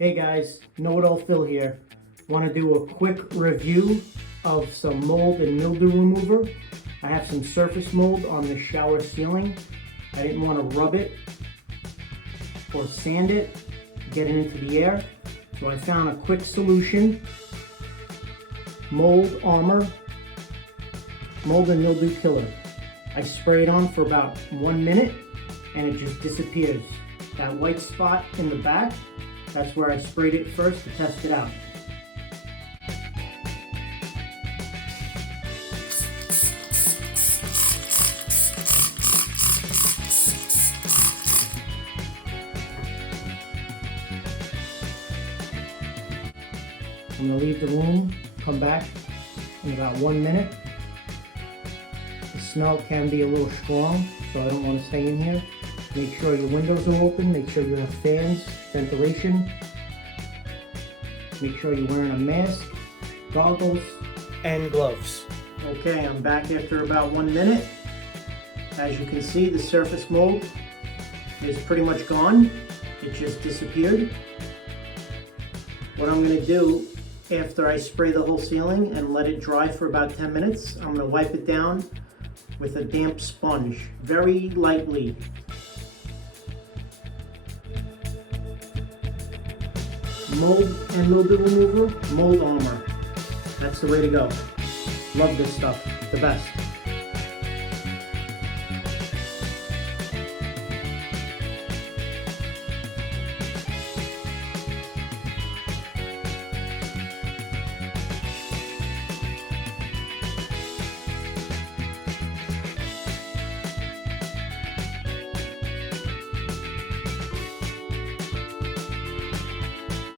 Hey guys, Know-It-All Phil here. Want to do a quick review of some mold and mildew remover. I have some surface mold on the shower ceiling. I didn't want to rub it or sand it, get it into the air. So I found a quick solution. Mold Armor, mold and mildew killer. I spray it on for about 1 minute and it just disappears. That white spot in the back, that's where I sprayed it first to test it out. I'm going to leave the room, come back in about 1 minute. The smell can be a little strong, so I don't want to stay in here. Make sure your windows are open, make sure you have fans, ventilation. Make sure you're wearing a mask, goggles, and gloves. Okay, I'm back after about 1 minute. As you can see, the surface mold is pretty much gone. It just disappeared. What I'm going to do after I spray the whole ceiling and let it dry for about 10 minutes, I'm going to wipe it down with a damp sponge, very lightly. Mold and mildew remover, Mold Armor. That's the way to go. Love this stuff, the best.